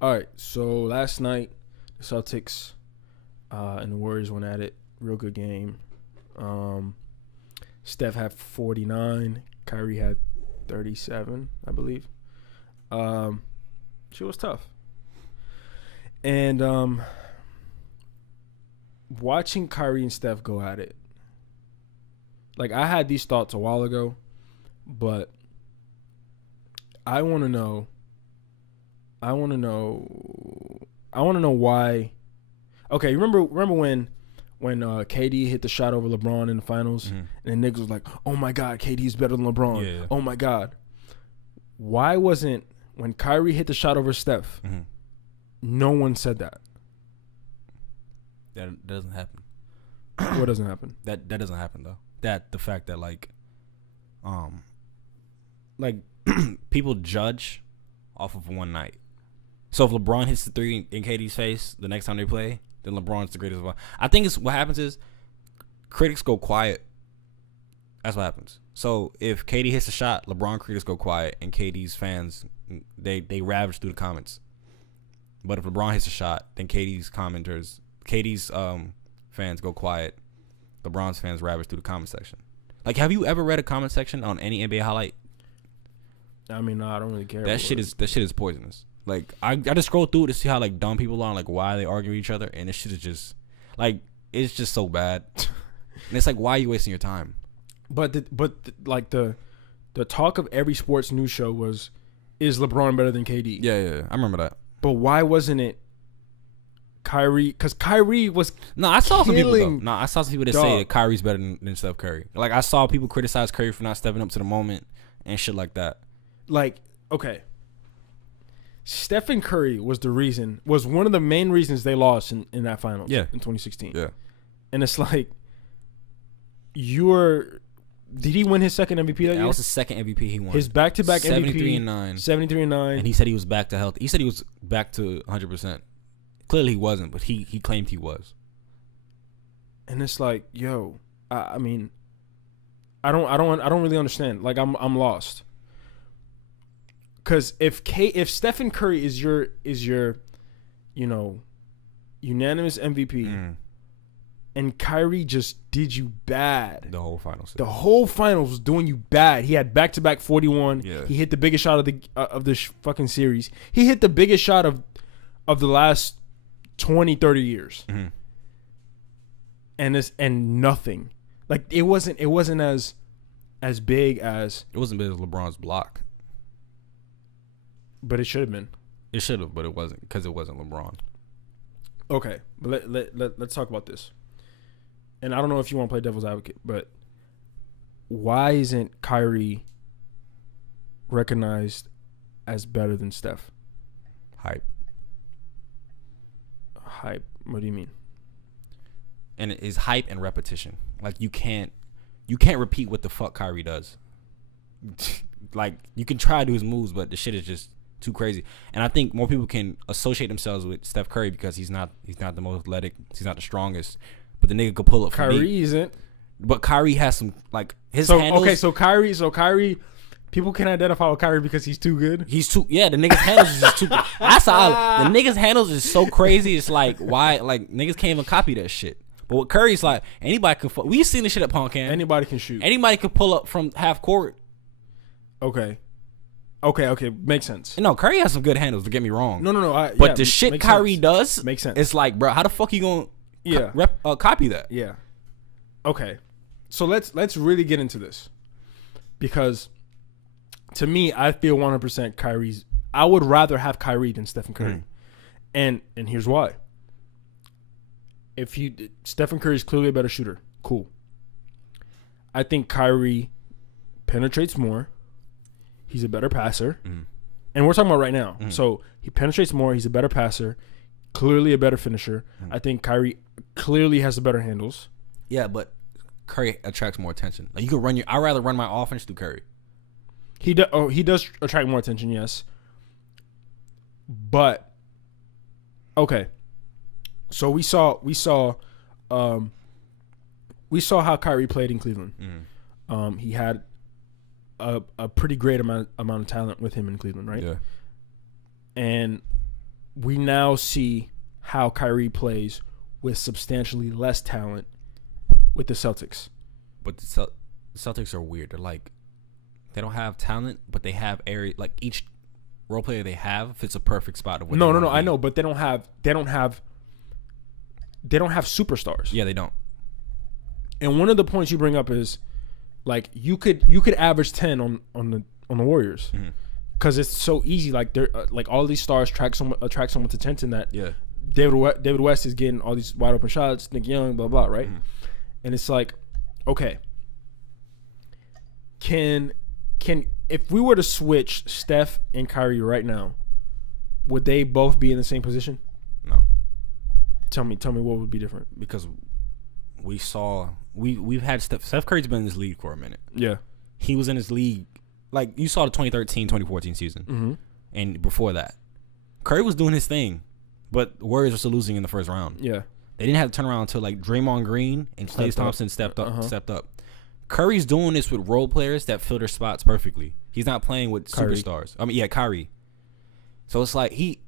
All right. So last night, the Celtics and the Warriors went at it. Real good game. Steph had 49. Kyrie had 37, I believe. She was tough. And watching Kyrie and Steph go at it, like I had these thoughts a while ago, but I want to know why. Okay, remember when KD hit the shot over LeBron in the finals, and then niggas was like, "Oh my God, KD's better than LeBron." Yeah. Oh my God. Why wasn't when Kyrie hit the shot over Steph? No one said that. That doesn't happen. What doesn't happen? That doesn't happen though. That the fact that like people judge off of one night. So if LeBron hits the three in KD's face the next time they play, then LeBron's the greatest of all. I think what happens is critics go quiet. That's what happens. So if KD hits a shot, LeBron critics go quiet, and KD's fans they ravage through the comments. But if LeBron hits a shot, then KD's fans go quiet. LeBron's fans ravage through the comment section. Like, have you ever read a comment section on any NBA highlight? I mean, no, I don't really care. That shit is poisonous. Like, I just scroll through it to see how like dumb people are, and, like why they argue with each other, and this shit is just like it's just so bad. And it's like, why are you wasting your time? But the talk of every sports news show was, is LeBron better than KD? Yeah, I remember that. But why wasn't it Kyrie? Because Kyrie was I saw some people that say that Kyrie's better than Steph Curry. Like, I saw people criticize Curry for not stepping up to the moment and shit like that. Like, okay, Stephen Curry was one of the main reasons they lost in that finals in 2016. Yeah. And it's like, did he win his second MVP that year? That was the second MVP he won. His back-to-back MVP. 73 and 9. And he said he was back to health. He said he was back to 100%. Clearly he wasn't, but he claimed he was. And it's like, yo, I mean, I don't really understand. Like, I'm lost. Because if Stephen Curry is your unanimous MVP, and Kyrie just did you bad. The whole finals. The whole finals was doing you bad. He had back-to-back 41. Yeah. He hit the biggest shot of the fucking series. He hit the biggest shot of the last 20, 30 years. And nothing. Like, it wasn't as big as... It wasn't big as LeBron's block. But it should have been. It should have, but it wasn't, because it wasn't LeBron. Okay, but let's talk about this. And I don't know if you want to play devil's advocate, but why isn't Kyrie recognized as better than Steph? Hype. What do you mean? And it is hype and repetition. Like, you can't repeat what the fuck Kyrie does. Like, you can try to do his moves, but the shit is just too crazy. And I think more people can associate themselves with Steph Curry because he's not the most athletic, he's not the strongest, but the nigga could pull up from Kyrie deep. Isn't. But Kyrie has some, like, his handles. Okay, so Kyrie, people can identify with Kyrie because he's too good. The nigga's handles is just too. That's how the nigga's handles is so crazy. It's like, why, like, niggas can't even copy that shit. But with Curry's like, anybody can. We seen this shit at Punk Can. Anybody can shoot. Anybody can pull up from half court. Okay, makes sense. No, Curry has some good handles. Don't get me wrong. No. But the shit Kyrie does makes sense. It's like, bro, how the fuck you gonna copy that? Yeah. Okay, so let's really get into this, because to me, I feel 100% Kyrie's. I would rather have Kyrie than Stephen Curry, and here's why. Stephen Curry is clearly a better shooter. Cool. I think Kyrie penetrates more. He's a better passer. And we're talking about right now. So he penetrates more. He's a better passer. Clearly a better finisher. I think Kyrie clearly has the better handles. Yeah, but Curry attracts more attention. Like, you can run I'd rather run my offense through Curry. He does attract more attention, yes. But okay. So we saw how Kyrie played in Cleveland. He had a pretty great amount of talent with him in Cleveland, right? Yeah. And we now see how Kyrie plays with substantially less talent with the Celtics. But the Celtics are weird. They're like, they don't have talent, but they have area. Like each role player they have fits a perfect spot of what. No. I know, but they don't have superstars. Yeah, they don't. And one of the points you bring up is, like, you could average 10 on the Warriors, because it's so easy. Like they're like all these stars attract someone's attention. That David West is getting all these wide open shots. Nick Young, blah blah, right? And it's like, okay, can if we were to switch Steph and Kyrie right now, would they both be in the same position? No. Tell me what would be different? Because we saw we've had Steph Curry's been in this league for a minute. Yeah. He was in this league, like you saw the 2013-2014 season, and before that, Curry was doing his thing, but the Warriors were still losing in the first round. Yeah. They didn't have to turn around until like Draymond Green and Klay Thompson stepped up. Curry's doing this with role players that fill their spots perfectly. He's not playing with superstars. I mean, yeah, Kyrie. So it's like he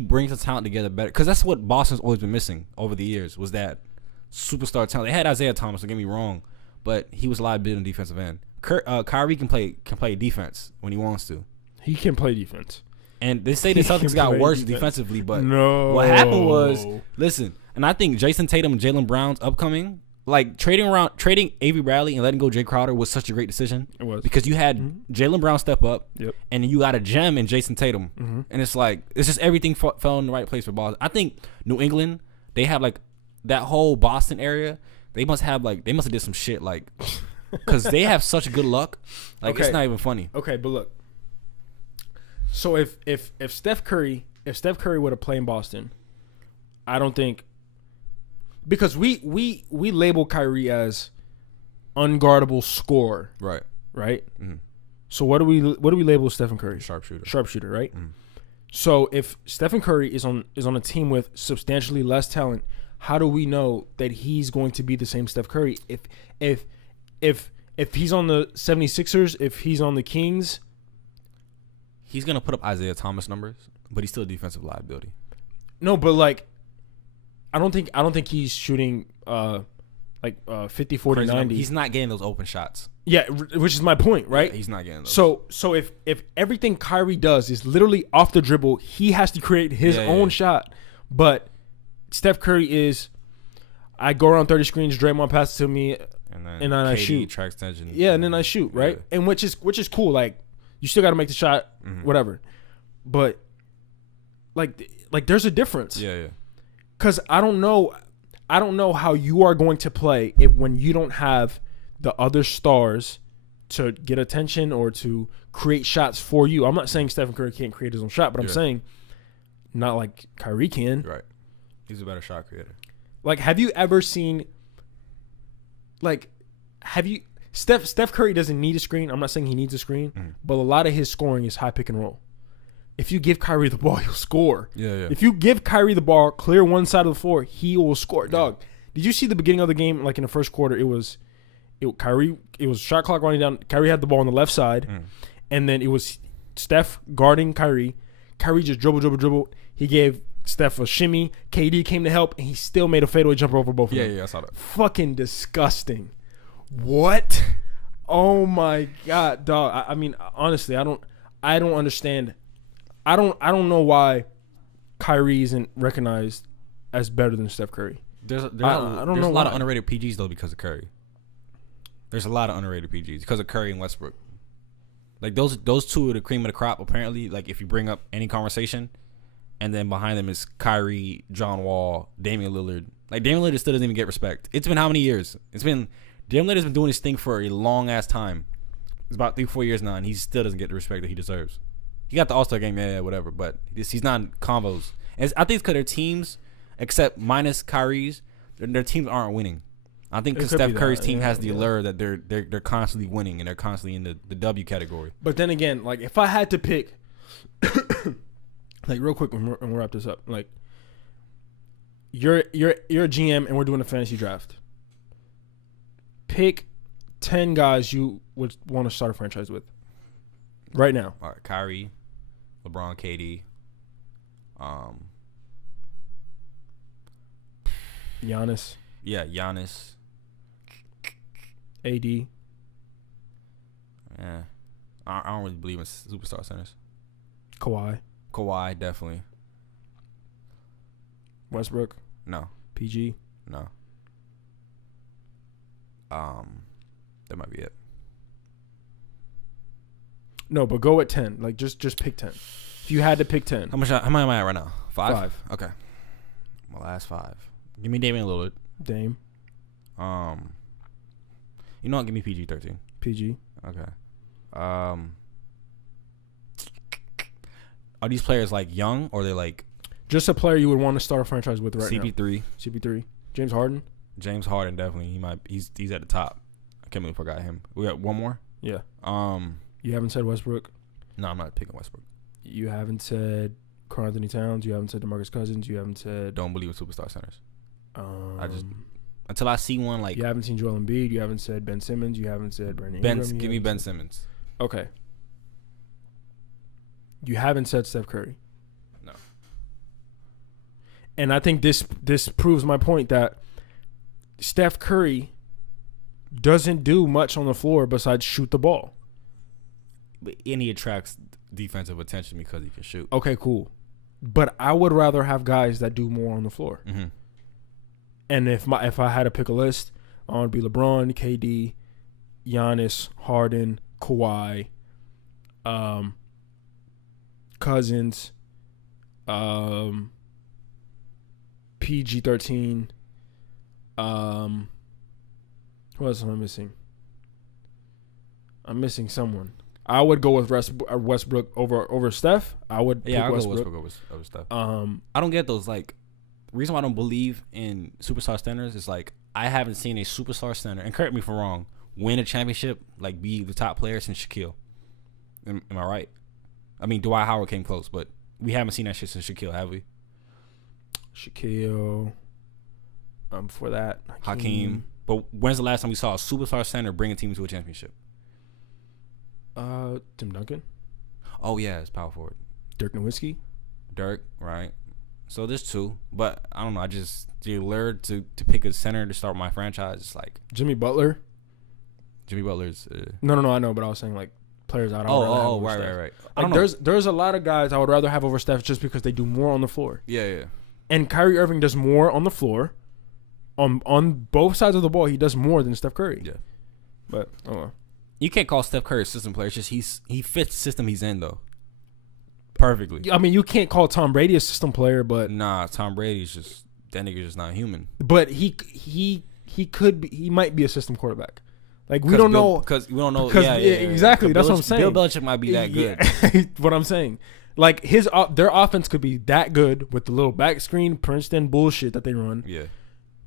brings the talent together better, because that's what Boston's always been missing over the years, was that superstar talent. They had Isaiah Thomas, don't get me wrong, but he was a liability on defensive end. Kyrie can play defense when he wants to. He can play defense. And they say the Celtics got worse defensively, but no. What happened was, listen, and I think Jason Tatum and Jaylen Brown's upcoming, like trading Avery Bradley and letting go Jay Crowder was such a great decision. It was, because you had Jaylen Brown step up, and you got a gem in Jason Tatum, and it's like it's just everything fell in the right place for Boston. I think New England, they have like that whole Boston area. They must have did some shit, like, because they have such good luck. Like, it's not even funny. Okay, but look. So if Steph Curry were to play in Boston, I don't think, because we label Kyrie as unguardable scorer. Right. Mm-hmm. So what do we label Stephen Curry? Sharpshooter, right? Mm-hmm. So if Stephen Curry is on a team with substantially less talent, how do we know that he's going to be the same Steph Curry? If he's on the 76ers, if he's on the Kings, he's gonna put up Isaiah Thomas numbers, but he's still a defensive liability. No, but like, I don't think he's shooting 50, 40, 90. He's not getting those open shots. Yeah, which is my point, right? Yeah, he's not getting those. So if everything Kyrie does is literally off the dribble, he has to create his own shot. But Steph Curry is, I go around 30 screens, Draymond passes to me, and then I shoot. Tracks tension. Yeah, and then I shoot, right? Yeah. And which is cool. Like, you still got to make the shot, whatever. But like there's a difference. Yeah. Because I don't know how you are going to play when you don't have the other stars to get attention or to create shots for you. I'm not saying Stephen Curry can't create his own shot, but I'm saying not like Kyrie can. Right. He's a better shot creator. Like, have you ever seen, Steph Curry doesn't need a screen. I'm not saying he needs a screen, but a lot of his scoring is high pick and roll. If you give Kyrie the ball, he'll score. Yeah. If you give Kyrie the ball, clear one side of the floor, he will score. Dog, did you see the beginning of the game? Like in the first quarter, it was shot clock running down. Kyrie had the ball on the left side, and then it was Steph guarding Kyrie. Kyrie just dribble. He gave Steph a shimmy. KD came to help, and he still made a fadeaway jumper over both of them. Yeah, I saw that. Fucking disgusting. What? Oh my god, dog. I mean, honestly, I don't understand. I don't know why Kyrie isn't recognized as better than Steph Curry. There's a lot of underrated PGs though because of Curry. There's a lot of underrated PGs because of Curry and Westbrook. Like those two are the cream of the crop apparently. Like if you bring up any conversation, and then behind them is Kyrie, John Wall, Damian Lillard. Like Damian Lillard still doesn't even get respect. It's been how many years? Damian Lillard has been doing this thing for a long ass time. It's about 3-4 years now, and he still doesn't get the respect that he deserves. He got the All-Star game, whatever, but he's not in combos. And I think it's because their teams, except minus Kyrie's, their teams aren't winning. I think because Steph Curry's team has the allure that they're constantly winning and they're constantly in the W category. But then again, like if I had to pick, like real quick, and we'll wrap this up. Like you're a GM and we're doing a fantasy draft. Pick 10 guys you would want to start a franchise with right now. All right, Kyrie, LeBron, KD, Giannis. Yeah, Giannis. AD. Yeah, I don't really believe in superstar centers. Kawhi. Definitely. Westbrook. No. PG. No. That might be it. No, but go at 10. Like just pick 10. If you had to pick 10. How am I at right now? 5? 5. Okay. My last 5. Give me Damian Lillard. Dame. You know what? Give me PG-13. PG. Okay. Are these players like young or they like just a player you would want to start a franchise with right CP3? Now? CP3. James Harden. James Harden definitely. He's at the top. I can't believe I forgot him. We got one more. Yeah. You haven't said Westbrook. No, I'm not picking Westbrook. You haven't said Karl Anthony Towns. You haven't said DeMarcus Cousins. You haven't said. Don't believe in superstar centers. I just until I see one like. You haven't seen Joel Embiid. You haven't said Ben Simmons. You haven't said Brandon Ingram. Give me Ben Simmons. Okay. You haven't said Steph Curry. No. And I think this proves my point that Steph Curry doesn't do much on the floor besides shoot the ball. And he attracts defensive attention because he can shoot. Okay, cool. But I would rather have guys that do more on the floor. Mm-hmm. And if I had to pick a list, I would be LeBron, KD, Giannis, Harden, Kawhi, Cousins, PG-13. Who else am I missing? I'm missing someone. I would go with Westbrook over Steph. I'll go Westbrook over Steph. I don't get those. Like, the reason why I don't believe in superstar centers is like I haven't seen a superstar center, and correct me if I'm wrong, win a championship, like be the top player since Shaquille. Am I right? I mean, Dwight Howard came close, but we haven't seen that shit since Shaquille, have we? Shaquille. Before that, Hakeem. But when's the last time we saw a superstar center bring a team to a championship? Tim Duncan. Oh yeah, it's power forward. Dirk Nowitzki. Dirk, right? So there's 2, but I don't know. I just the allure to pick a center to start my franchise. It's like Jimmy Butler. Jimmy Butler's. No, I know, but I was saying like players I don't. Right. Like, there's a lot of guys I would rather have over Steph just because they do more on the floor. Yeah. And Kyrie Irving does more on the floor. On both sides of the ball, he does more than Steph Curry. Yeah, but you can't call Steph Curry a system player. It's just he fits the system he's in though perfectly. I mean, you can't call Tom Brady a system player, but nah, Tom Brady's just that nigga's just not human. But he could be. He might be a system quarterback. Like we don't know because we don't know. Yeah, exactly. That's what I'm saying. Bill Belichick might be that good. Yeah. What I'm saying, like their offense could be that good with the little back screen Princeton bullshit that they run. Yeah.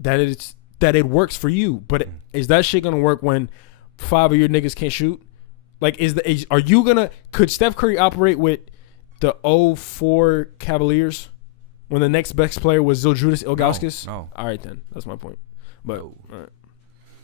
That it works for you, but is that shit gonna work when 5 of your niggas can't shoot? Like, could Steph Curry operate with the 04 Cavaliers when the next best player was Zildjius Ilgauskas? No. All right, then that's my point. But all right.